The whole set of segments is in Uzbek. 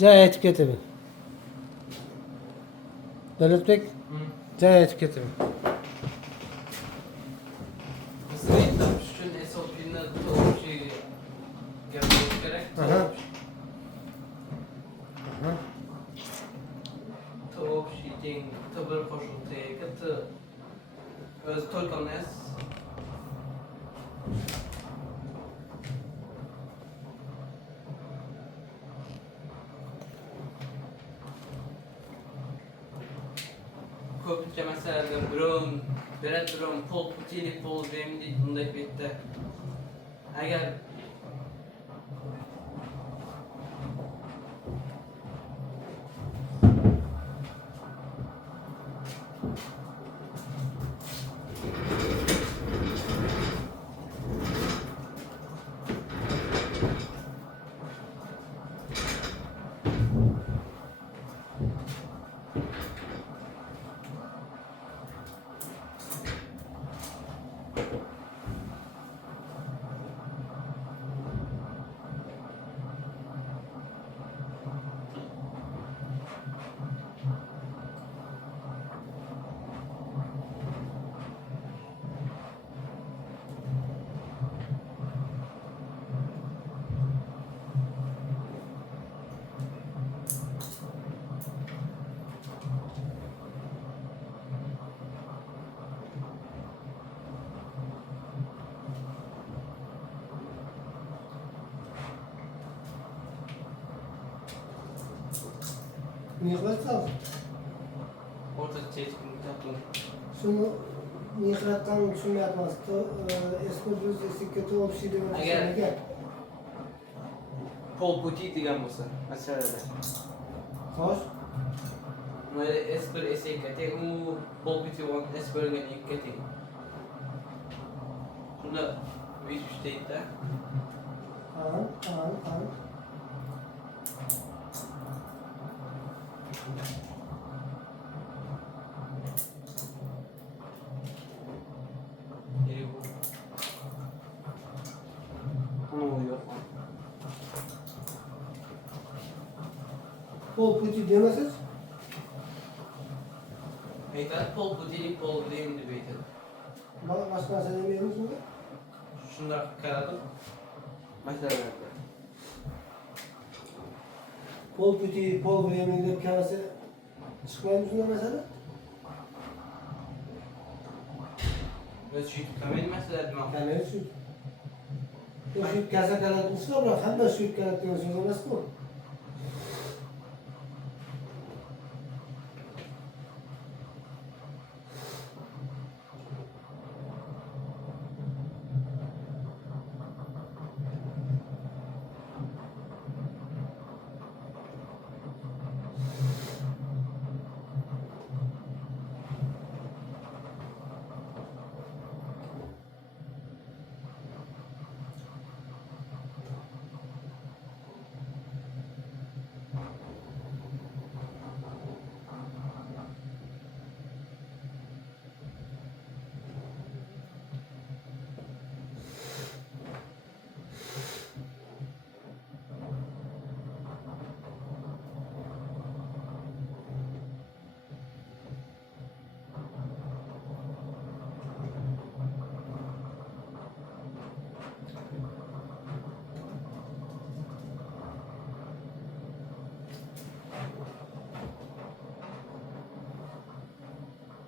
Joy etiketi. Davlatbek, joy etiketi. Bizda shun SOP'ni to'g'ri gapirish kerak. To'g'ri teng bir qo'shiltiga o'zi to'lqinmas. Ko'pincha masalan biron pol putili pol deydi bunday paytda agar Niye kılarsın? o'rta chekni topdim. Şunu niye kılarsın düşünmeyatmaz. Eski düz eski olup şey demek. Agar pol puti degan bo'lsa masalada Hoş. mana S1 S2 teng u pol puti bilan S1 ga 2 teng. Bunda 5 deydi. An. Ne oluyor? Pol puti demesiz. Aytadi pol putili pol deyim deb aytadi. Başka narsa demeyelim şimdi. Shunday qaradim. Masalan, Pol puti, pol vremen deb kalasa çıkmaydı şundan mesela. biz shu qilmaydi masalan nima? Yani şu. Şu kasa kalatmışlar bırak. Hem de şu kalatıyor söz olmaz mı?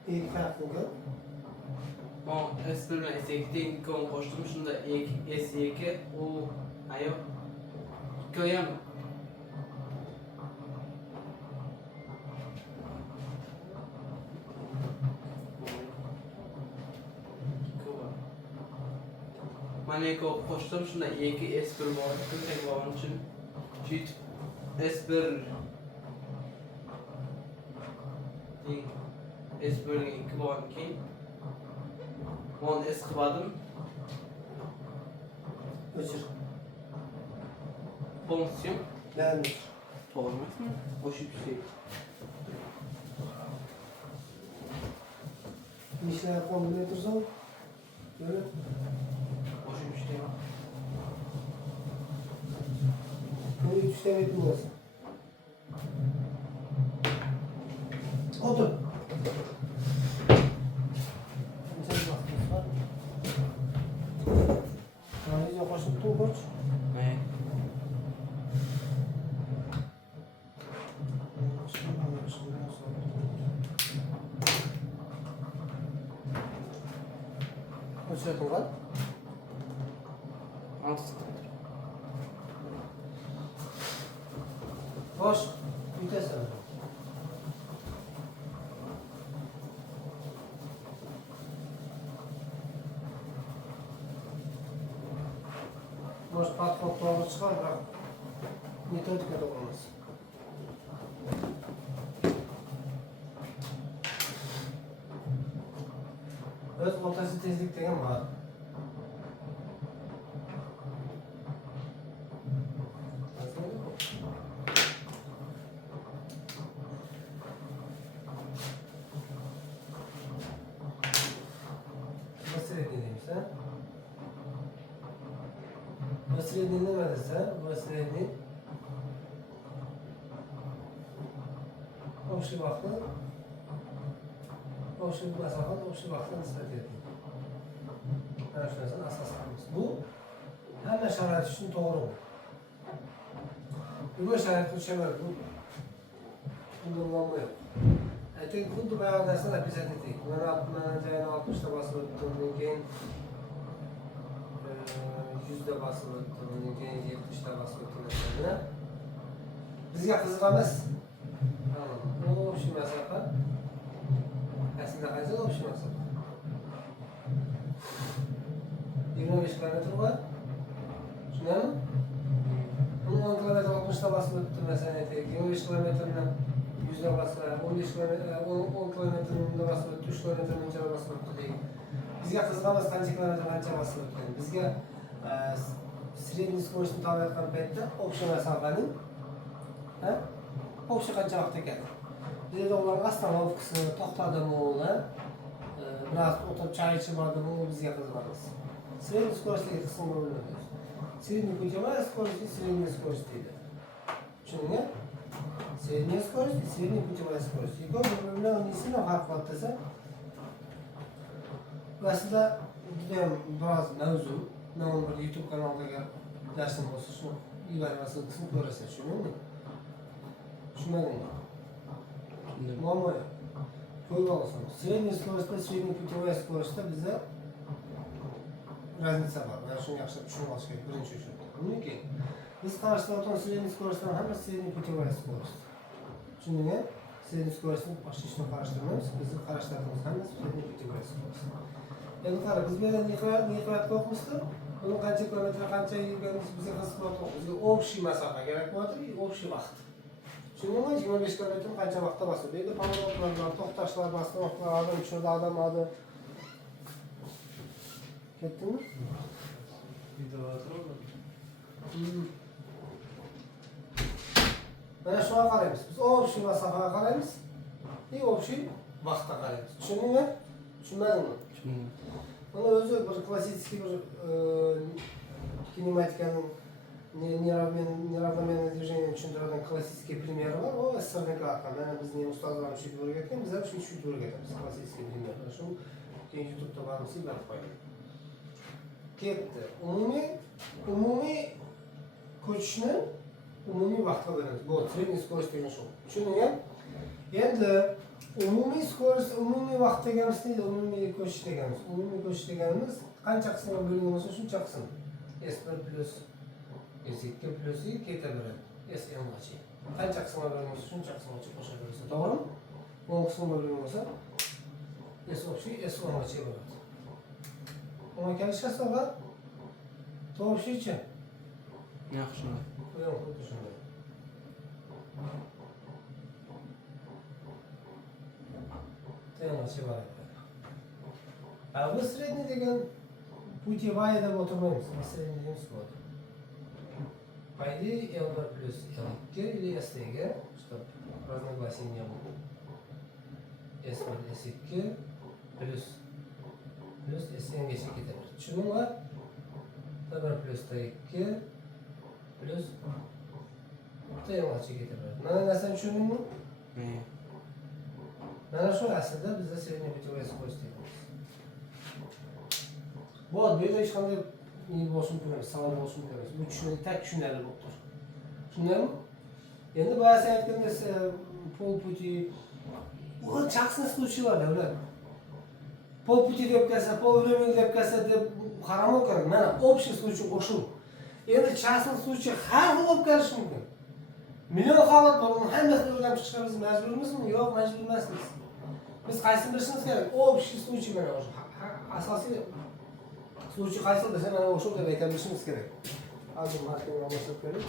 İyi farklı gör. Bon, S1 bilan S2 teng ikkovini qo'shdim. Shunda S2 u ayo ikkovi ham mana ikkovi qo'shdim. Shunda S2 S1 bor. Tek bo'lgani uchun shu S1 S1 ga 2 bo'lgan keyin onu S qildim. Öçür. Fonksiyon Beğenmiş. to'g'ri emasmi? O'sha şey. İşler kombine otursan. Böyle. O'sha şey. Bu üç tane etmiyorsun. Otur. Necha vaqtimiz bor? Video qo'shib turib. Ne? O'chirib qo'ygan. Altısı. Boş. Bitasan. Boş patron to'g'ri chiqar, biroq metodika to'g'ri emas. O'z o'rtacha tezlik degan bor. Sredniy deymiz, ha? Bu sredniy nima desa, bu sredniy общий vaqtni общий masofani общий vaqtga nisbat etadi. Mana shu narsani asos qilamiz. Bu hamma sharoit uchun to'g'ri. Bu sharoitga tushamaydi. Bunda muammo yo'q. Ayting, xuddi boyagi narsani apizat eting. Mana joyini 60 ta bosib o'tdim, undan keyin 100 ta bosib o'tdim, undan keyin 70 ta bosib o'tdim. Bizga qiziq emas. O şu masafa. Aslında kaçta o şu masafa? 25 kilometre var. Şuna mı? Bunu 10 kilometre 60'ta basıp öttüm mesela. 25 kilometre'den 100'e basıp, 15 kilometre, 10 kilometre'nin basıp öttü, 3 kilometre'nin önce basıp öttü değil. Bizge kızılamaz kanca kilometre kanca basıp öttü. Bizge sredniy skorostni tabi etken paytda общий masafanın общий kanca vaqt ekan. Bizde olan ostanovkasini to'xtadimi ular, biroz o'tirib choy ichmadimi, u bizga qiziqamiz. Sredniy skorostli qismini o'rganamiz. Sredniy путевая скорость и средняя скорость deydi. Tushundingmi? Sredniy скорость и средняя путевая скорость. Ikkovi bir-biridan nisini farq qiladi desa, aslida juda ham biroz mavzu. Men bir YouTube kanalidagi darsim bo'lsa, shu yubormasini qismi ko'rasan, tushundingmi? Tushunmadingmi? Muammo yo'q. Ko'rib olasan. Sredniy скоростda, средняя путевая скоростda bizda raznica bor. Mana shuni yaxshi tushunib olish kerak birinchi uchun. Uniki biz qarashlayotgan sredniy скоростdan hammasi sredniy путевая скорость. Tushundingmi? Sredniy скоростni boshqa hech narsa qarashtirmaymiz. Bizni qarashlayotganimiz hammasi sredniy путевая скорость. Endi qara, biz bu yerda niqoyatmoqmizda, buni qancha kilometr, qancha yurganimiz bizga qiziqmayapti. Bizga общий masofa kerak bo'ladi, общий vaqt. Tushundingmi? 25 kilometrni qancha vaqtda bosib, bu yerda panoramlar, to'xtashlar, basmoqlar, odam tushirdi, odam oldi. Ketdimi? Video atıldı. Mana shunga qaraymiz. Biz общий masofaga qaraymiz, общий vaqtga qaraymiz. Tushundingmi? Tushunmadingmi? Tushundim. Buni o'zi bir klassik bir kinematikaning неравномерное движение tushuntiradigan klassik primeri bor. O SSRNKlar. Mana bizning ustozlarimiz shu o'rgatgan, biz ham shu o'rgatamiz. Klassik primer. Shu keyin YouTube'da boramiz, berib qo'yamiz. Ketdi. Umumiy ko'chishni umumiy vaqtga bo'lamiz. Bu sredniy скорость degan shu. Tushundingmi? Endi umumiy скорость, umumiy vaqt deganimiz neydi? Umumiy ko'chish deganimiz. Umumiy ko'chish deganimiz qancha qismga bo'lingan bo'lsa, shuncha qism. S1 plus S2 plus I ketaveradi. SM'gacha. Qancha qismga bo'lingan bo'lsa, shuncha qismgacha qo'shaveradi. To'g'rimi? 10 qismga bo'lingan bo'lsa, S общий S10gacha bo'ladi. Ona kelishsa va to'g'richi? Yaxshi. Yo'q, xuddi shunday. Tenggacha bo'ladi. Bu средний degan путевая deb o'tirmaymiz. Средний deymiz bo'ladi. По идее, L1 плюс L2 или S2, чтобы разногласий не было. S1, S2 плюс S2 ketaveradi. Tushundingmi? T1 plus T2 plus T1 ketaveradi. Mana narsani tushundingmi? Mana shu aslida bizda sredniy putevой скорость deymiz. Bu oddiy hech qanday bosim ko'ramiz, savol bosim ko'ramiz. Bu tushunarli, tak tushunarli bo'lib tur. Tushundingmi? Endi boyagi aytganda polputi bu shaxsni случайларда ular. Polputi deb kelsa, polvremen deb kelsa deb qaramay kerak. Mana общий случай o'shu. Endi shaxsni случай har xil bo'lib kelishi mumkin. Million holat bor, uni hammasini o'rganib chiqishga biz majburmizmi? Yo'q, majbur emasmiz. Biz qaysini bilishimiz kerak? Общий случай mana o'sha. Asosiy случай qaysi desa mana o'sha deb aytishimiz kerak. Hozir markani olmasa kerak.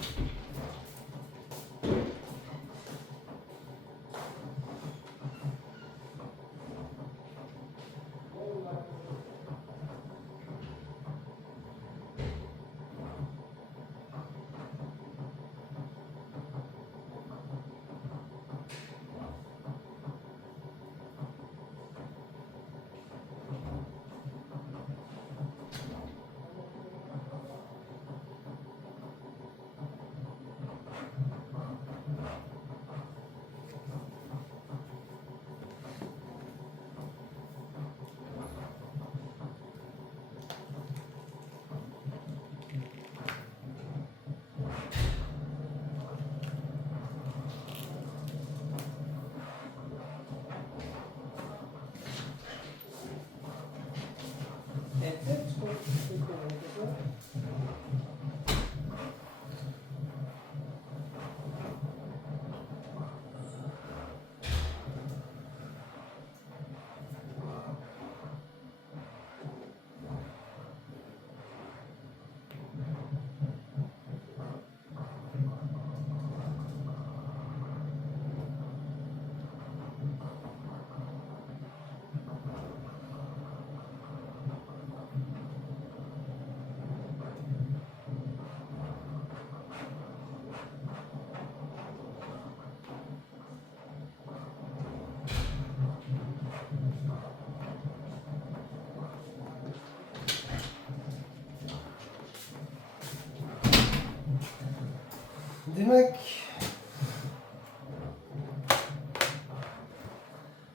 Demek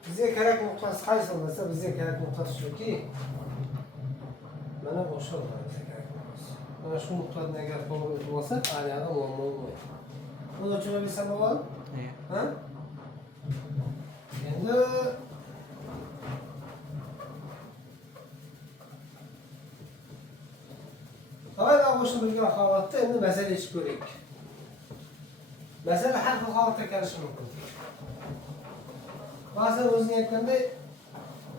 bizga kerak nuqtasi qaysi desa, bizga kerak nuqtasi shuki, mana o'sha bizga kerak nuqtasi. Mana shu nuqtadan agar to'g'ri bo'lsa, ayog'i muammo bo'lmaydi. Buni tushunib savol? Ha? Endi Davaylar qo'shib bilgan holatda endi masala ichib ko'raylik. Masala har xil holatda kelishi mumkin. Ba'zan o'zing aytganday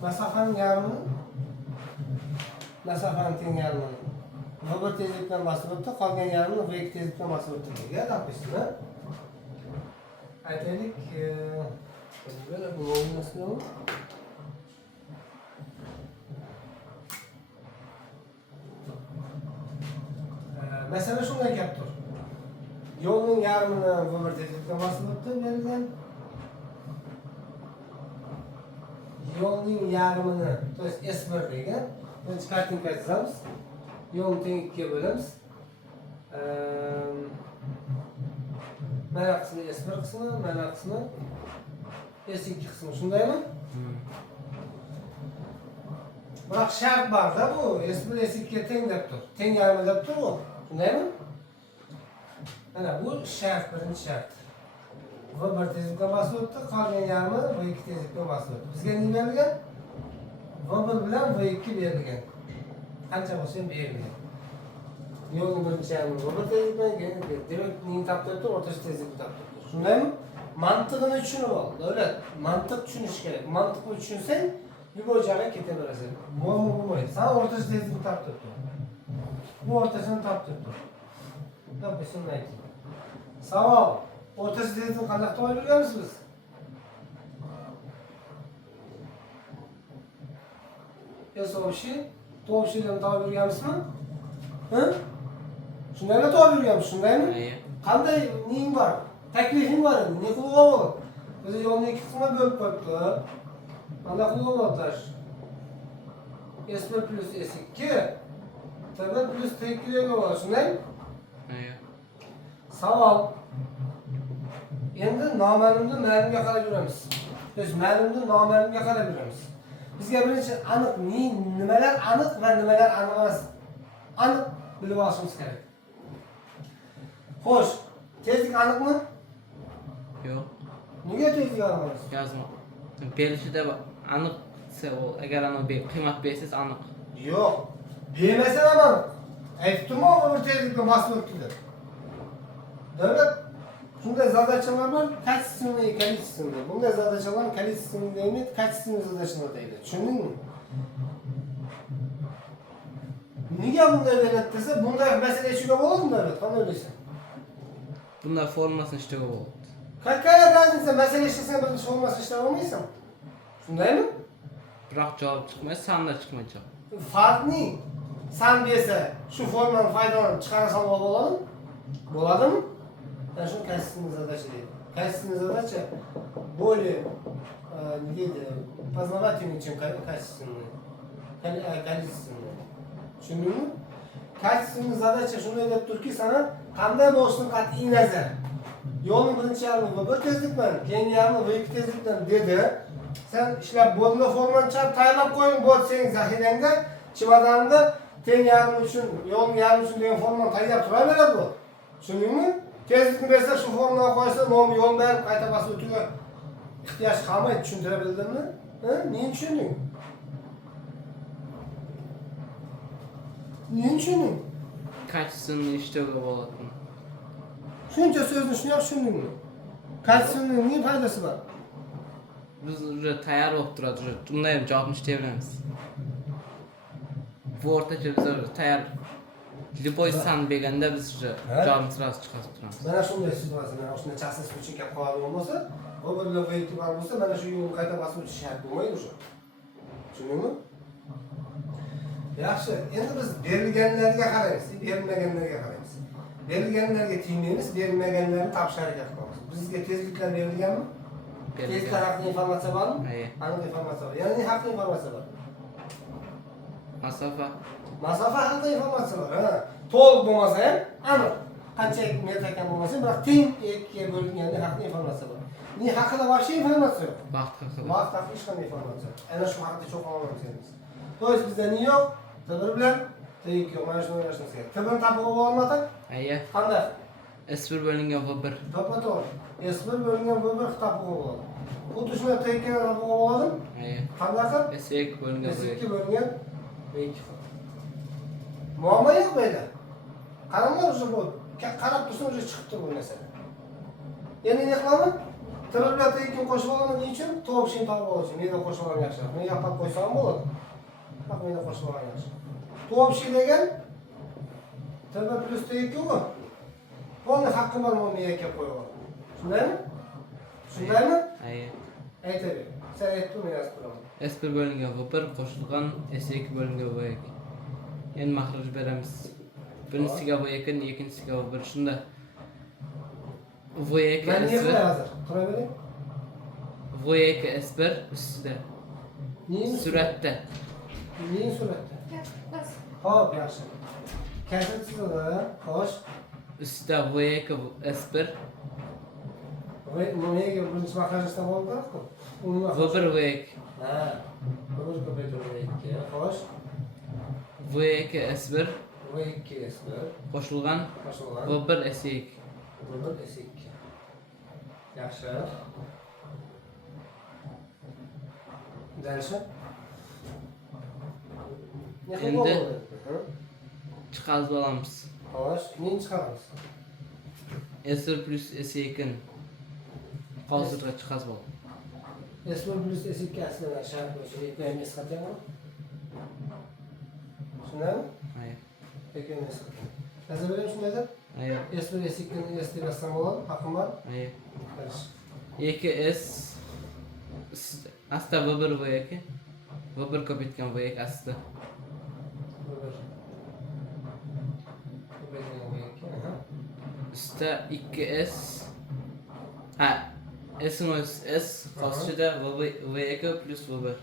masofaning yarmini, masofaning teng yarmini v1 tezlik bilan bosib o'tdi, qolgan yarmini v2 tezlik bilan bosib o'tdi degan gapimizni aytaylik. Mana bu o'yinlasizmi? Masala shunday gap tur. Yo'lning yarmini v1 tezlikda bosib o'tdi berilgan. Yo'lning yarmini, to есть S1 degan. Birinchi kartinka chizamiz. Yo'lni teng 2 ga bo'lamiz. Mana qismi S1 qismi, mana qismi S2 qismi, shundaymi? Biroq shart bor-da bu, S1 S2 ga teng deb tur. Teng yarmi deb tur u. Shundaymi? Mana bu shart, birinchi shart. V1 tezlikda bosib o'tdi, qolgan yarmi V2 tezlikda bosib o'tdi. Bizga nima berilgan? V1 bilan V2 berilgan. Qancha bo'lsa ham berilgan. Yo'lning birinchi yarmi V1 tezlik bilan, demak, ning toptirib tur, o'rtacha tezlikni toptirib tur. Shundaymi? Mantiqini tushunib ol. Davlat, mantiq tushunish kerak. Mantiqni tushunsang, yuboq joyga ketaverasan. Muammo bo'lmaydi. Sen o'rtacha tezlikni toptirib tur. Bu o'rtachani toptirib tur. Deb bizni ayting. Savol. O'rtacha tezlikni qanday topib bilgansiz biz? Yasovchi, to'g'ridan topib bilganmizmi? Ha? Shundaymi topib bilganmiz, shundaymi? Qanday ning bor? Taklifing bor edi, ne qilib oladi? Biz yo'lni ikki qismga bo'lib qo'yibdi. Qanday qilib oladi? S1 plus S2 T1 plus T2 ga bo'ladi, shundaymi? Savol. Endi noma'lumni ma'lumga qarab yuramiz. Biz ma'lumni noma'lumga qarab yuramiz. Bizga birinchi aniq nimalar aniq va nimalar aniq emas. Aniq bilib olishimiz kerak. Xo'sh, tezlik aniqmi? Yo'q. Nega tezlik aniq emas? Yozma. Berishida aniq agar ana qiymat bersangiz aniq. Yo'q. Bermasa ham aniq. Aytib turmoq bir tezlikni bosib o'tdi. Davlat shunday zadachalar bor, kачественный и количественный. Bunday zadachalar количественный deymiz, качественный zadachalar deydi. Tushundingmi? Nega bunday deyiladi desa, bunday masala ichiga bo'ladimi davlat? Qanday o'ylaysan? Bunda formasini ishtirok bo'ladi. Какая разница, masala ishlasang bir formasini ishlab olmaysan? Shundaymi? Biroq javob chiqmaydi, sanda chiqmaydi. Farqni san bersa, shu formani foydalanib chiqarasan bo'ladimi? Bo'ladimi? Yani şu качественная задача değil. Качественная задача более познавательная, чем качественная. Количественная. Tushundingmi? Качественная задача shunday deb turki sana qanday bo'lishini qat'iy nazar. Yo'lni birinchi yarmi va bir tezlik bilan, keyingi yarmi va ikki tezlik bilan dedi. Sen ishlab bo'ldi formani chiqarib tayyorlab qo'ying, bo'ldi sening zaxirangda, chemodaningda teng yarmi uchun, yo'lni yarmi uchun degan formani tayyor turaveradi bu. Tushundingmi? Tezlikni bersa shu formani qo'ysa, nomi yo'l bilan qayta bosib o'tishga ehtiyoj qolmaydi, tushuntira bildimmi? Ha? Neni tushunding? Neni tushunding? Kачественный ishtirok bo'ladi. Shuncha so'zni shunday tushundingmi? Kачественный ne foydasi bor? Biz уже tayyor bo'lib turadi, bunday ham javobni ishlayveramiz. Bu o'rtacha biz tayyor любой san berganda biz уже javobni sirasi chiqarib turamiz. Mana shunday situatsiya, mana shunday chaqsiz uchun kelib qoladigan bo'lsa, bu bir logoritm bo'lsa, mana shu yo'lni qayta bosib o'tish shart bo'lmaydi o'sha. Tushundingmi? Yaxshi, endi biz berilganlarga qaraymiz, berilmaganlarga qaraymiz. Berilganlarga tegmaymiz, berilmaganlarni topishga harakat qilamiz. Bizga tezliklar berilganmi? Tezliklar haqida informatsiya bormi? Aniq informatsiya bor. Ya'ni haqida informatsiya bor. Masofa. Masofa haqida informatsiya bor. Ha, to'liq bo'lmasa ham aniq. Qancha metr ekan bo'lmasa, biroq teng ikkiga bo'linganda haqida informatsiya bor. Ne haqida вообще informatsiya yo'q. Vaqt haqida. Vaqt haqida hech qanday informatsiya yo'q. Ana shu haqida cho'q olamiz. Xo'sh, bizda ne yo'q? Tibir bilan teng yo'q. Mana shuni o'ylashimiz kerak. Tibirni topib olmadik. Ayya. Qanday? S1 bo'lingan V1. To'g'ri. S1 bo'lingan V1 topib oladi. Xuddi shunday tengga topib oladim. Ayya. Qanday qilib? S2 bo'lingan S2 bo'lingan V2. Muammo yo'q bu yerda. Qaranglar o'sha bu. Qarab tursin o'sha chiqib turib bu masala. Endi ne qilaman? Tibir bilan tengga qo'shib olaman nima uchun? To'g'ri topib olishim. Menda qo'shib olgan yaxshiroq. Men yoqqa qo'ysam ham bo'ladi. Bak menda qo'shib olgan yaxshi. To'g'ri degan tibir plus tengga-ku. Polni haqqim bor men yakka qo'yib olaman. Shundaymi? Shundaymi? Ayya. Aytaver. Sen aytding, men yozib turaman. S1 bo'lingan V1 qo'shilgan S2 bo'lingan V2. Endi maxraj beramiz. Birinchisiga V2, ikkinchisiga V1 shunda. V2 Ben niye S1. buraya hazır? Kurabilirim. V2 S1 ustida. Neyin Suratda. Neyin surette? Hop yaxshi. Kasıtsız da, hoş. Ustida V2 S1. Ve nega birinchi mahrajdan oldi? V1 V2. Ha. Bir ko'paytirib V2, hoş. V2 S1 V2 S1 qo'shilgan qo'shilgan V1 S2. V1 S2. Yaxshi. Дальше. Endi chiqarib olamiz. Xo'sh, neni chiqaramiz? S1 plus S2 hozirga chiqarib ol. S1 plus S2 aslida shart bo'yicha EPMS qataymi? Shundaymi? Ayy. EPMS qatay. Nazarda shunday deb? Ayy. S1 S2 ni S deb yozsam bo'ladi, haqqim bor? Ayy. Yaxshi. 2S asta V1 V2. V1 ko'paytgan V2 asta. Usta 2S. Ha, S minus S qo'shida V2 plus V1.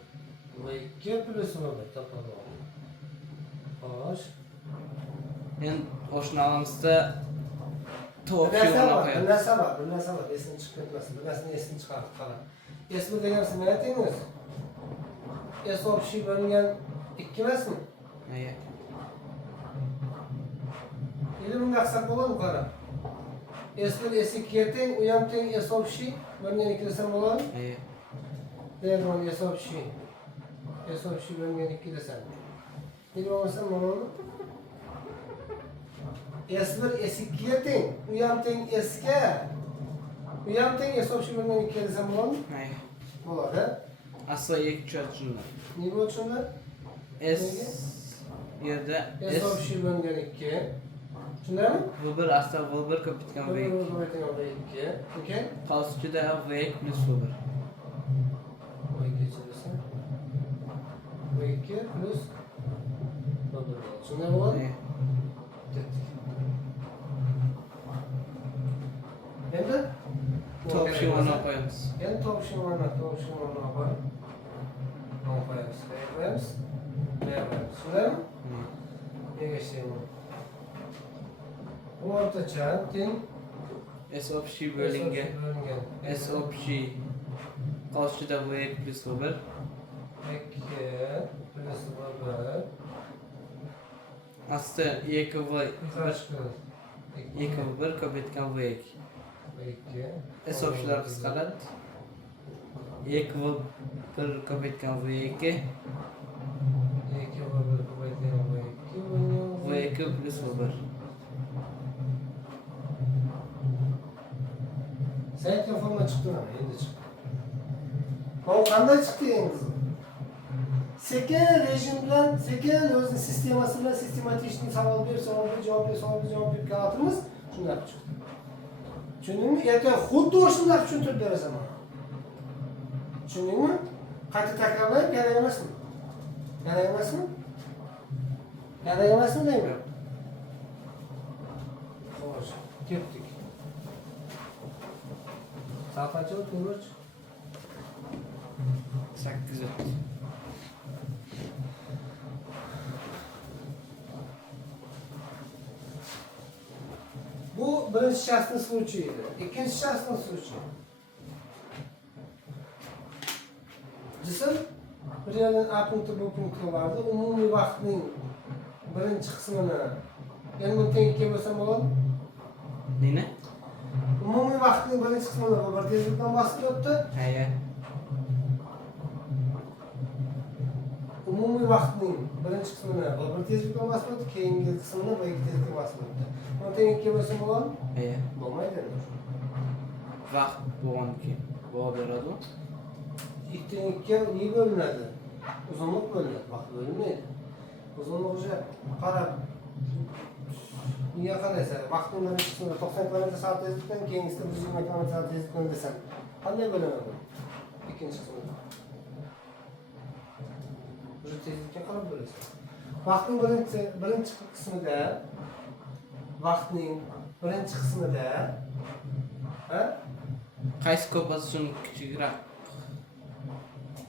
V2 plus V1 topadi. Xo'sh. Endi qo'shni olamizda top Bir narsa şuna var, koyalım. bir narsa var, bir narsa var. Esini çıkıp etmesin, bir narsani esini çıkartıp kalan. Esmi degansi ne aytdingiz? Es общий bölüngen 2 emasmi? Aya. Endi bunga qilsak bo'ladimi qara? S1 S2 teng, u ham teng S общий bölüngen 2 desam bo'ladimi? Aya. Deyman S общий. S общий bölüngen 2 desam. Endi bo'lmasa mana buni S1 S2 teng, u ham teng S ga. U ham teng S общий bölüngen 2 desam bo'ladimi? Aya. Bo'ladi. Asla ilk çözümler. Ne bu şunda? S yerde S общий bölüngen 2. Şunda mı? bu bir asla bu bir kapitkan ve Bu kuvvetin oldu 2. Okey? kalsıcı da ve plus bu bir. Bu 2 çevirsin. Bu 2 plus bu 1 oldu. Şunda mı oldu? Aya. Endi? Top şuna koyalım. Endi top şuna yapalım. Ne yapıyoruz? Ne yapıyoruz? Ne yapıyoruz? Şunda mı? Ne geçeyim bu? Bu ortaça, teng S общий bölünge. S общий kalsıcı da ve plus bu bir. 2 plus bu 1. Asla ilk ve Kaç ilk bu bir kapitkan ve 2. 2. S общийlar kıskalat. İlk ve bir kapitkan ve 2. 2 bu 1 kuvvetin bu 2. Ve 2 plus bu bir. Sen ilk forma çıktın ama endi çıktı. O qanday çıktı en kızım? Sekin rejim bilan, sekin o'zining sistemasi bilan sistematik savol ber, javob ber kalatimiz shunday chiqdi. Tushundingmi? Erta xuddi shunday tushuntirib berasan mana. Tushundingmi? Qayta takrorlayib, kerak emasmi? Kerak emasmi? Kerak emasmi deyman. Xo'sh, ketdik. Saat kaç oldu Turmuş? 8 öt. Bu birinchi shaxsning suvchisi. İkinci shaxsning suvchi. Jism bir yerdan A punkti bu punktga bordi. Umumiy vaqtning birinchi qismini endi buni teng 2 bo'lsa bo'ladi. Neyine? Umumiy vaqtning birinchi qismini bir tezlikdan bosib o'tdi. Aya. Umumiy vaqtning birinchi qismini bir tezlikdan bosib o'tdi, keyingi qismini bir tezlikdan bosib o'tdi. Buni teng 2 bo'lsa bo'ladi. Aya. Bo'lmaydi. Vaqt bo'lgan ki. Bu beradi. 2'ye niye bölünmedi? Uzunluk bölünmedi. Bak bölünmedi. Uzunluk уже qarab. Niye qaraysa, vaqtning birinchi qismida 90 km/soat tezlikdan, keyingisida 120 km/soat tezlikdan desam, qanday bo'laveradi? Ikkinchi qismida. Уже tezlikka qarab bo'lasan. Vaqtning birinchi qismida, ha? Qaysi ko'pasi kichikroq?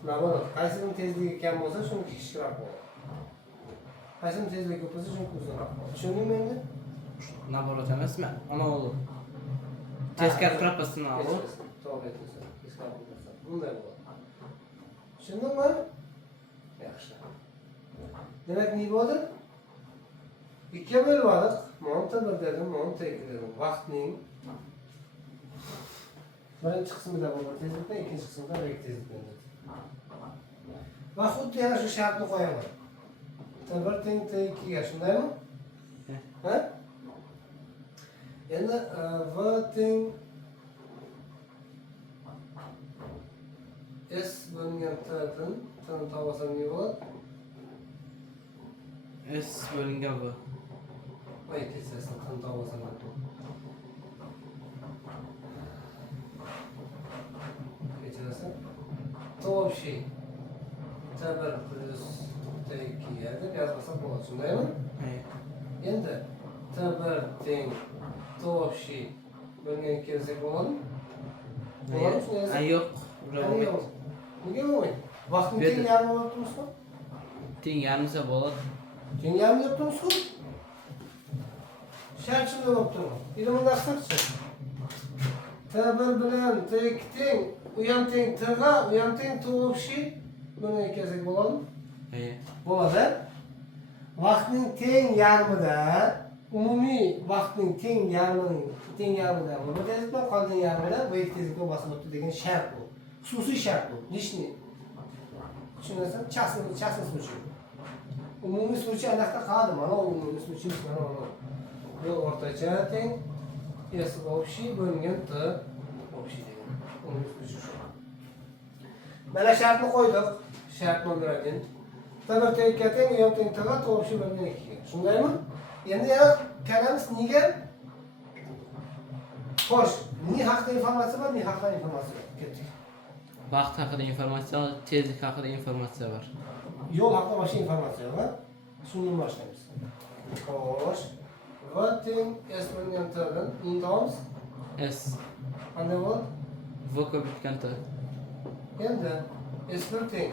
Naborot, qaysining tezligi kam bo'lsa, shuniki kichikroq bo'ladi. Qaysining tezligi ko'p bo'lsa, shuniki uzunroq bo'ladi. Tushundingmi endi? Naborot emasmi? Ana o'g'li. Teskari proporsional. To'g'ri aytdingiz. Teskari proporsional. Bunday bo'ladi. Tushundingmi? Yaxshi. Demak, nima bo'ldi? 2ga bo'lib oldik. Monta 1 dedim, monta 2 dedim. Vaqtning birinchi qismida bo'lgan tezlikdan, ikkinchi qismida rekt tezlikdan dedim. Va xuddi yana shu shartni qo'yaman. T1 teng T2 ga, shundaymi? Ha? Endi V teng S bo'lgan T'dan T'ni topsam ne bo'ladi? S bo'lingan bu. Voy, kechirasiz, T'ni topsam. Kechirasiz. To'g'ri. T1 plus T2 ga deb yozmasam bo'ladi, shundaymi? Endi T1 teng T bo'lgan 2 desak bo'ladimi? Bo'ladimi shunday? Ay yo'q. Yo'q. Nega bo'lmaydi? Vaqtni teng yarim bo'lib turibsiz-ku? Teng yarimsa bo'ladi. Teng yarim deb turibsiz-ku? Şart shunday bo'lib turibdi. Endi buni hisobchi. T1 bilan T2 teng, u ham teng T-ga, u ham teng T общий. Buni kelsak bo'ladi. Bo'ladi. Vaqtning teng yarmida, umumiy vaqtning teng yarmida bo'lib tezlikdan qolgan yarmida v tezlikni bosib o'tdi degan shart bu. Xususiy shart bu. Lishniy. Tushunasizmi? Частный случай. Umumiy случай anaqa qoladi. Mana umumiy случай mana. Bu o'rtacha teng S общий bo'lingan T общий degan. Umumiy случай shu. Mana shartni qo'ydik. Shart номер 1. T1 T2 teng, u ham teng T-ga, T общий bo'lgan 2. Shundaymi? Endi yana kelamiz nega? Xo'sh, ni haqida informatsiya bor, ni haqida informatsiya yo'q. Ketdik. Vaqt haqida informatsiya, tezlik haqida informatsiya bor. Yo'l haqida boshqa informatsiya yo'q. Shundan boshlaymiz. Xo'sh, v teng S bo'lgan T-dan indamiz. S Qanday bo'ladi? v ko'paytgan T. Endi S1 teng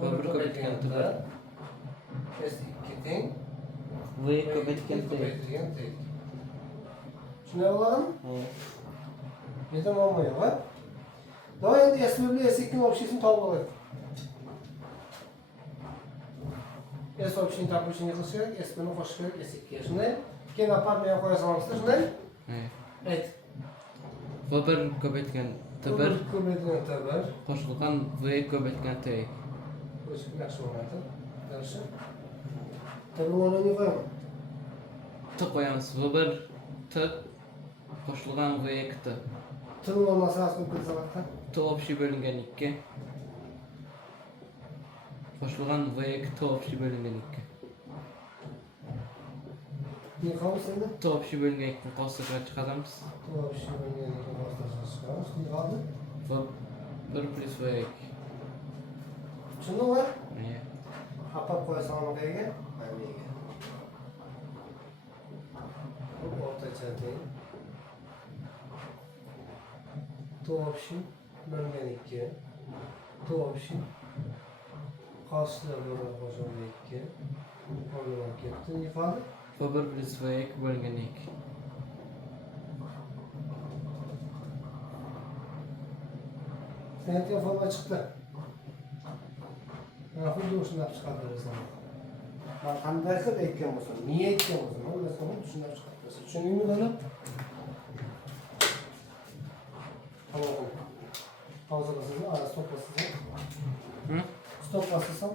V1 ko'paytgan T. S2 teng V ko'paytgan T. Shunday bo'ladimi? Endi muammo yo'q, ha? Doim endi S1 bilan S2 ning общийsini topib olaylik. S общийni topishni qilish kerak, S1 ni qo'shish kerak S2ga. Shunday? Keyin apartni ham qo'ya solamiz, shunday? Ayt. V1 ko'paytgan T1 ko'paytgan T1 qo'shilgan V ko'paytgan T. Qo'shib yaxshi bo'ladi. Yaxshi. T1 o'rniga qo'yaman. T qo'yamiz. V1 T qo'shilgan V2 T. T o'rniga qo'yib ketsak, T общий bo'lingan 2. Qo'shilgan V2 T общий bo'lingan 2. ne qoldi senda? T общий bo'lingan 2 qo'shib chiqaramiz. T общий bo'lgan 2 qo'shib chiqaramiz. Ne qoldi? V1 plus V2. Tushundingmi? Apab qo'yasan qayerga? Maniga. Bu o'rtacha teng. T общий bo'lgan 2. T общий qo'shilib bo'lgan 2. Qolgan ketdi. Ne qoldi? V1 plus V2 bo'lgan 2. Senga forma chiqdi. Mana xuddi shunday chiqarib Ben qanday qilib aytgan bo'lsam, niye aytgan bo'lsam, mana shunday shunday chiqarib berasan. Tushundingmi buni? Tamam. Pauza basasın, stop basasın. Stop basasın.